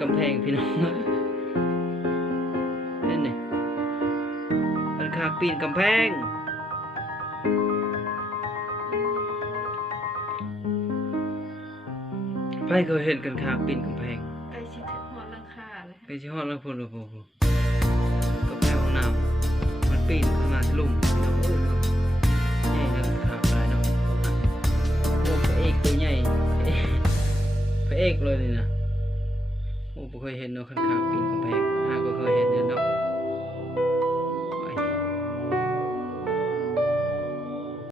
กำแพงพี่น้องเห็นนี่คันคากปีนกำแพงไปเคยเห็นกันคากปีนกำแพงไปชิดหอดหลังคาเลย ไปชิฮอดแล้วพุ่นโอ้โหกำแพงห้องน้ำมันปีนขึ้นมาทะลุพี่น้องใหญ่นะคากอะไรเนาะโอ้พระเอกตัวใหญ่พระเอกเลยนี่นะโอ้บ่เคยเห็นเนาะคันคากปีนกำแพงหาก็เคยเห็นเนี่ย